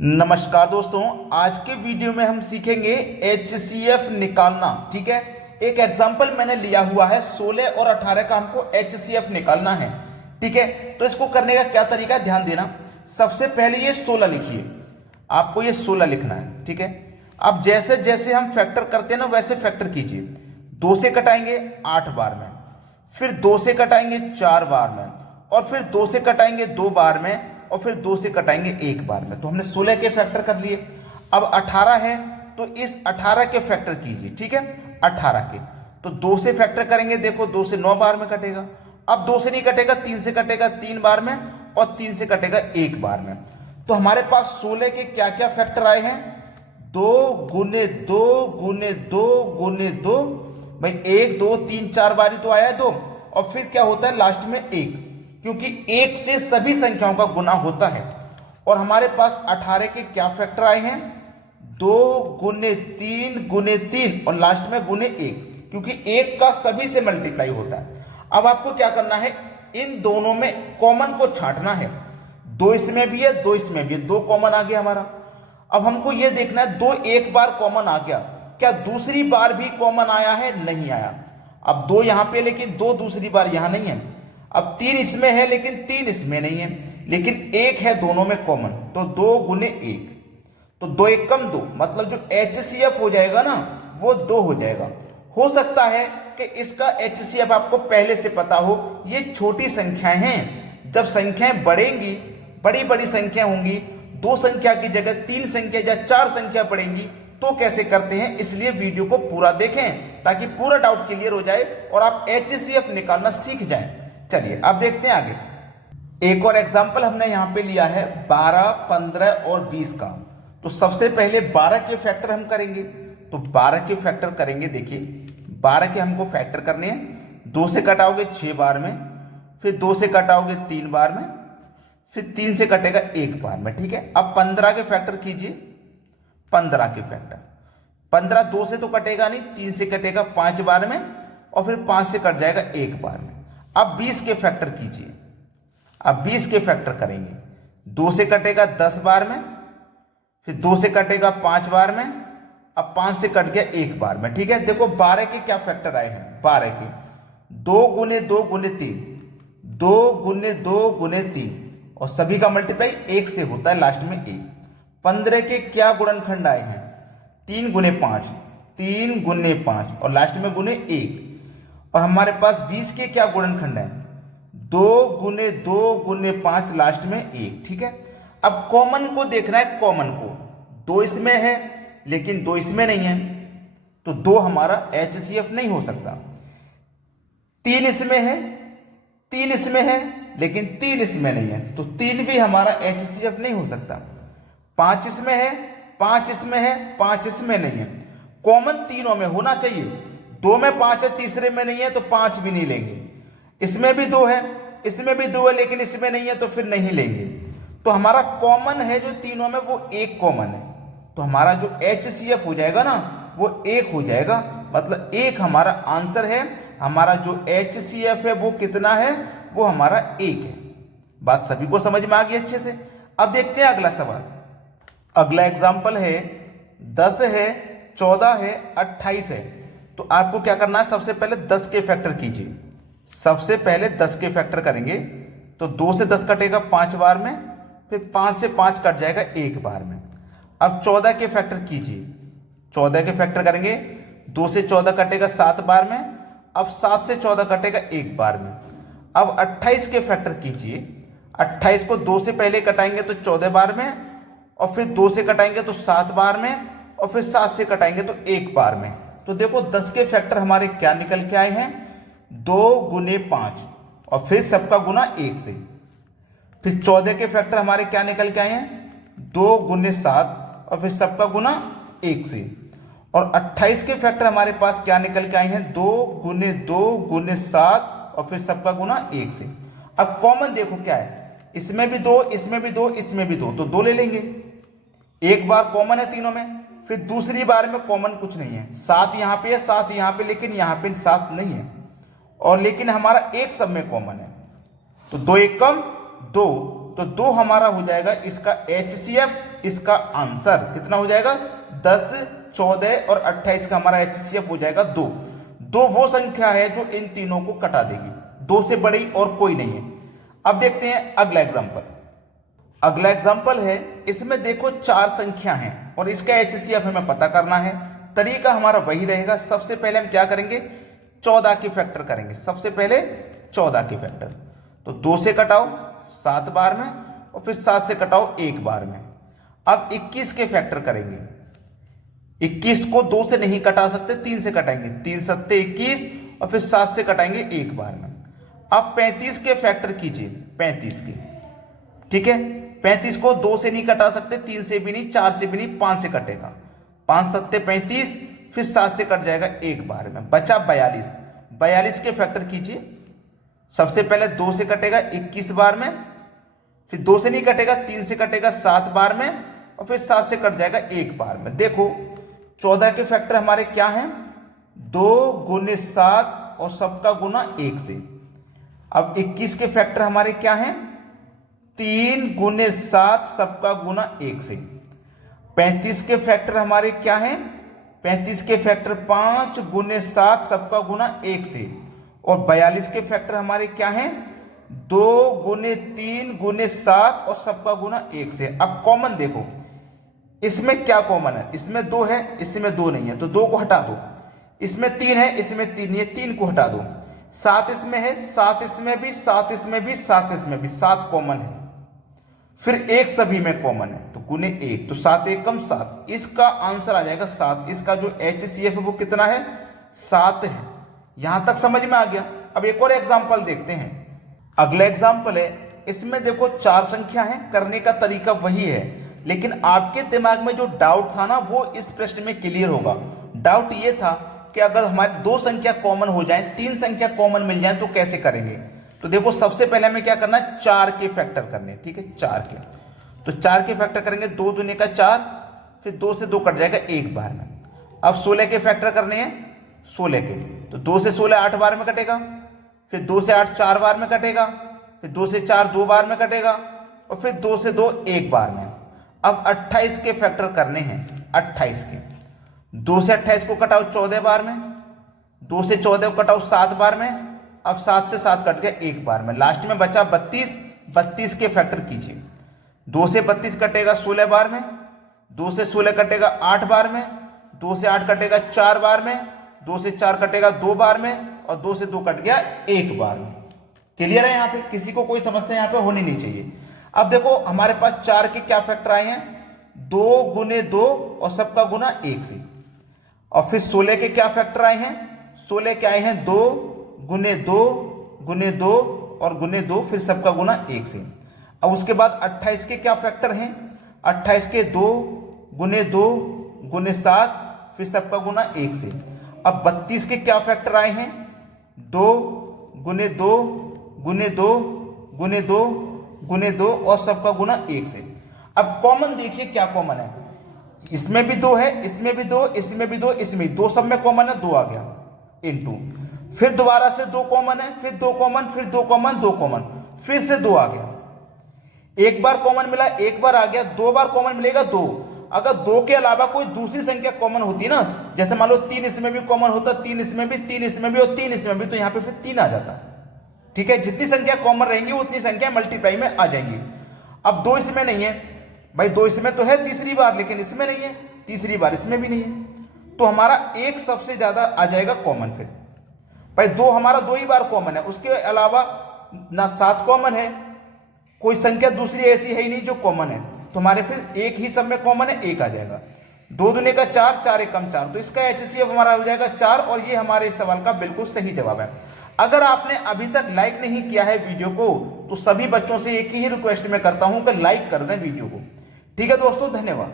नमस्कार दोस्तों, आज के वीडियो में हम सीखेंगे HCF निकालना। ठीक है, एक एग्जांपल मैंने लिया हुआ है 16 और 18 का हमको HCF निकालना है। ठीक है, तो इसको करने का क्या तरीका है, ध्यान देना। सबसे पहले ये 16 लिखिए, आपको ये 16 लिखना है। ठीक है, अब जैसे जैसे हम फैक्टर करते हैं ना वैसे फैक्टर कीजिए। 2 से कटाएंगे 8 बार में, फिर 2 से कटाएंगे 4 बार में, और फिर 2 से कटाएंगे 2 बार में, और फिर 2 से कटाएंगे 1 बार में। तो हमने 16 के फैक्टर कर लिए। अब 18 है तो इस 18 के फैक्टर कीजिए। ठीक है, 18 के तो 2 से फैक्टर करेंगे, देखो 2 से 9 बार में कटेगा। अब 2 से नहीं कटेगा, 3 से कटेगा 3 बार में, और 3 से कटेगा 1 बार में। तो हमारे पास 16 के क्या क्या फैक्टर आए हैं, 2 गुने 2 गुने 2 गुने 2। भाई 1 2 3 4 बार ही तो आया है 2, और फिर क्या होता है लास्ट में 1, क्योंकि 1 से सभी संख्याओं का गुना होता है। और हमारे पास 18 के क्या फैक्टर आए हैं, 2 गुने 3 गुने 3 और लास्ट में गुने 1, क्योंकि 1 का सभी से मल्टीप्लाई होता है। अब आपको क्या करना है, इन दोनों में कॉमन को छांटना है। 2 इसमें भी है, 2 इसमें भी है, 2 कॉमन आ गया हमारा। अब हमको यह देखना है 2 एक बार कॉमन आ गया, क्या दूसरी बार भी कॉमन आया है, नहीं आया। अब 2 यहां पे, लेकिन 2 दूसरी बार यहां नहीं है। अब 3 इसमें है लेकिन 3 इसमें नहीं है, लेकिन 1 है दोनों में कॉमन, तो 2 गुने 1, तो 2 1 कम 2, मतलब जो HCF हो जाएगा ना वो 2 हो जाएगा। हो सकता है कि इसका HCF आपको पहले से पता हो। ये छोटी संख्याएं हैं, जब संख्याएं बढ़ेंगी, बड़ी बड़ी संख्या होंगी, 2 संख्या की जगह 3 संख्या या 4 संख्या बढ़ेंगी, तो कैसे करते हैं, इसलिए वीडियो को पूरा देखें ताकि पूरा डाउट क्लियर हो जाए और आप HCF निकालना सीख जाएं। चलिए अब देखते हैं आगे। एक और एग्जाम्पल हमने यहां पे लिया है 12, 15 और 20 का। तो सबसे पहले 12 के फैक्टर हम करेंगे, तो 12 के फैक्टर करेंगे। देखिए 12 के हमको फैक्टर करने हैं। 2 से कटाओगे 6 बार में, फिर 2 से कटाओगे 3 बार में, फिर 3 से कटेगा 1 बार में। ठीक है, अब 15 के फैक्टर कीजिए। 15 के फैक्टर, 15 2 से तो कटेगा नहीं, 3 से कटेगा 5 बार में, और फिर 5 से कट जाएगा 1 बार में। अब 20 के फैक्टर कीजिए। अब 20 के फैक्टर करेंगे, 2 से कटेगा 10 बार में, फिर 2 से कटेगा 5 बार में, अब 5 से कट गया 1 बार में। ठीक है, देखो 12 के क्या फैक्टर आए हैं, 12 के 2 गुने 2 गुने 3, 2 गुने 2 गुने 3, और सभी का मल्टीप्लाई 1 से होता है, लास्ट में 1। 15 के क्या गुणनखंड आए हैं, 3 गुने 5, 3 गुने 5 और लास्ट में गुने 1। और हमारे पास 20 के क्या गुणनखंड है, 2 गुने 2 गुने 5 लास्ट में 1। ठीक है, अब कॉमन को देखना है, कॉमन को 2 इसमें है लेकिन 2 इसमें नहीं है, तो 2 हमारा HCF नहीं हो सकता। 3 इसमें है, 3 इसमें है लेकिन 3 इसमें नहीं है, तो 3 भी हमारा HCF नहीं हो सकता। 5 इसमें है, 5 इसमें है, 5 इसमें नहीं है। कॉमन तीनों में होना चाहिए। 2 में 5 है, तीसरे में नहीं है, तो 5 भी नहीं लेंगे। इसमें भी 2 है, इसमें भी 2 है, लेकिन इसमें नहीं है, तो फिर नहीं लेंगे। तो हमारा कॉमन है जो तीनों में, वो 1 कॉमन है, तो हमारा जो HCF हो जाएगा ना वो 1 हो जाएगा, मतलब 1 हमारा आंसर है। हमारा जो HCF है वो कितना है, वो हमारा 1 है। बात सभी को समझ में आ गई अच्छे से। अब देखते हैं अगला सवाल। अगला एग्जाम्पल है 10 है, 14 है, 28 है। तो आपको क्या करना है, सबसे पहले 10 के फैक्टर कीजिए। सबसे पहले 10 के फैक्टर करेंगे, तो 2 से 10 कटेगा 5 बार में, फिर 5 से 5 कट जाएगा 1 बार में। अब 14 के फैक्टर कीजिए। 14 के फैक्टर करेंगे, 2 से 14 कटेगा 7 बार में, अब 7 से 14 कटेगा 1 बार में। अब 28 के फैक्टर कीजिए। 28 को 2 से पहले कटाएंगे तो 14 बार में, और फिर 2 से कटाएंगे तो 7 बार में, और फिर 7 से कटाएंगे तो 1 बार में। तो देखो 10 के फैक्टर हमारे क्या निकल के आए हैं, 2 गुने 5 और फिर सबका गुना 1 से। फिर 14 के फैक्टर हमारे क्या निकल के आए हैं, 2 गुने 7 और फिर सबका गुना 1 से। और 28 के फैक्टर हमारे पास क्या निकल के आए हैं, 2 गुने 2 गुने 7 और फिर सबका गुना 1 से। अब कॉमन देखो क्या है, इसमें भी 2, इसमें भी 2, इसमें भी 2, तो 2 ले लेंगे। एक बार कॉमन है तीनों में, फिर दूसरी बार में कॉमन कुछ नहीं है। 7 यहां पे है, 7 यहां पे, लेकिन यहां पे 7 नहीं है, और लेकिन हमारा 1 सब में कॉमन है, तो 2 1 कम 2, तो 2 हमारा हो जाएगा इसका HCF। इसका आंसर कितना हो जाएगा 10, 14 और 28 का हमारा HCF हो जाएगा 2। 2 वो संख्या है जो इन तीनों को कटा देगी, 2 से बड़ी और कोई नहीं है। अब देखते हैं अगला एग्जांपल। अगला एग्जांपल है, इसमें देखो 4 संख्या हैं और इसका HCF हमें पता करना है। तरीका हमारा वही रहेगा। सबसे पहले हम क्या करेंगे, 14 के फैक्टर करेंगे। सबसे पहले 14 के फैक्टर, तो 2 से कटाओ 7 बार में और फिर 7 से कटाओ 1 बार में। अब 21 के फैक्टर करेंगे। 21 को 2 से नहीं कटा सकते, 3 से कटाएंगे। 3 सत्ते 21 और फिर 7 से कटाएंगे 1 बार में। अब 35 के फैक्टर कीजिए, 35 के, ठीक है। 35 को 2 से नहीं कटा सकते, 3 से भी नहीं, 4 से भी नहीं, 5 से कटेगा। 5 सत्ते 35, फिर 7 से कट जाएगा 1 बार में, बचा 42। 42 के फैक्टर कीजिए। सबसे पहले 2 से कटेगा 21 बार में, फिर 2 से नहीं कटेगा, 3 से कटेगा 7 बार में और फिर 7 से कट जाएगा 1 बार में। देखो 14 के फैक्टर हमारे क्या हैं, 2 गुने 7 और सबका गुना 1 से। अब 21 के फैक्टर हमारे क्या हैं, 3 गुने 7 सबका गुना 1 से। 35 के फैक्टर हमारे क्या हैं, 35 के फैक्टर 5 गुने 7 सबका गुना 1 से। और 42 के फैक्टर हमारे क्या हैं, 2 गुने 3 गुने 7 और सबका गुना 1 से। अब कॉमन देखो, इसमें क्या कॉमन है, इसमें 2 है, इसमें 2 नहीं है, तो 2 को हटा दो। इसमें 3 है, इसमें 3 नहीं है, 3 को हटा दो। 7 इसमें है, 7 इसमें भी, 7 इसमें भी, 7 इसमें भी, 7 कॉमन है। फिर 1 सभी में कॉमन है, तो गुने 1, तो 7 1 कम 7, इसका आंसर आ जाएगा 7। इसका जो HCF है वो कितना है, 7 है। यहां तक समझ में आ गया। अब एक और एग्जांपल देखते हैं। अगला एग्जांपल है, इसमें देखो 4 संख्या है, करने का तरीका वही है, लेकिन आपके दिमाग में जो डाउट था ना वो इस प्रश्न में क्लियर होगा। डाउट ये था कि अगर हमारी 2 संख्या कॉमन हो जाए, 3 संख्या कॉमन मिल जाए तो कैसे करेंगे। तो देखो सबसे पहले हमें क्या करना है, 4 के फैक्टर करने, ठीक है। 4 के, तो 4 के फैक्टर करेंगे, 2 दूनी का 4, फिर 2 से 2 कट जाएगा 1 बार में। अब 16 के फैक्टर करने हैं, 16 के, तो 2 से 16 8 बार में कटेगा, फिर 2 से 8 4 बार में कटेगा, फिर 2 से 4 2 बार में कटेगा और फिर 2 से 2 1 बार में। अब 28 के फैक्टर करने हैं, 28 के, 2 से 28 को कटाओ 14 बार में, 2 से 14 को कटाओ 7 बार में, अब 7 से 7 कट गया 1 बार में, लास्ट में बचा 32। 32 के फैक्टर कीजिए। 2 से 32 कटेगा 16 बार में, 2 से 16 कटेगा 8 बार में, 2 से 8 कटेगा 4 बार में, 2 से 4 कटेगा 2 बार में और 2 से 2 कट गया 1 बार में। क्लियर है, यहाँ पे किसी को कोई समस्या यहाँ पे होनी नहीं चाहिए। अब देखो हमारे पास 4 के क्या फैक्टर आए हैं, 2 गुने 2 और सबका गुना 1 से। और फिर 16 के क्या फैक्टर आए हैं, 16 के आए हैं 2 गुने 2 गुने 2 और गुने 2 फिर सबका गुना 1 से। अब उसके बाद 28 के क्या फैक्टर हैं, 28 के 2 गुने 2 गुने 7 फिर सबका गुना 1 से। अब 32 के क्या फैक्टर आए हैं, 2 गुने 2 गुने 2 गुने 2 गुने 2 और सबका गुना 1 से। अब कॉमन देखिए क्या कॉमन है, इसमें भी 2 है, इसमें भी 2, इसमें भी 2, इसमें 2, सब में कॉमन है, 2 आ गया इनटू, फिर दोबारा से 2 कॉमन है, फिर 2 कॉमन, फिर 2 कॉमन, 2 कॉमन, फिर से 2 आ गया। एक बार कॉमन मिला, एक बार आ गया, 2 बार कॉमन मिलेगा 2। अगर 2 के अलावा कोई दूसरी संख्या कॉमन होती ना, जैसे मान लो 3 इसमें भी कॉमन होता, 3 इसमें भी, 3 इसमें भी और 3 इसमें भी, तो यहां पे फिर 3 आ जाता। ठीक है, जितनी संख्या कॉमन रहेंगी उतनी संख्या मल्टीप्लाई में आ जाएंगी। अब 2 इसमें नहीं है भाई, 2 इसमें तो है तीसरी बार, लेकिन इसमें नहीं है, तीसरी बार इसमें भी नहीं है, तो हमारा 1 सबसे ज्यादा आ जाएगा कॉमन। फिर भाई 2 हमारा 2 ही बार कॉमन है, उसके अलावा ना 7 कॉमन है, कोई संख्या दूसरी ऐसी है ही नहीं जो कॉमन है, तो हमारे फिर 1 ही सब में कॉमन है, 1 आ जाएगा। 2 दूने का 4, 4 1 कम 4, तो इसका HCF हमारा हो जाएगा 4 और ये हमारे इस सवाल का बिल्कुल सही जवाब है। अगर आपने अभी तक लाइक नहीं किया है वीडियो को, तो सभी बच्चों से एक ही रिक्वेस्ट मैं करता हूं कि लाइक कर दें वीडियो को। ठीक है दोस्तों, धन्यवाद।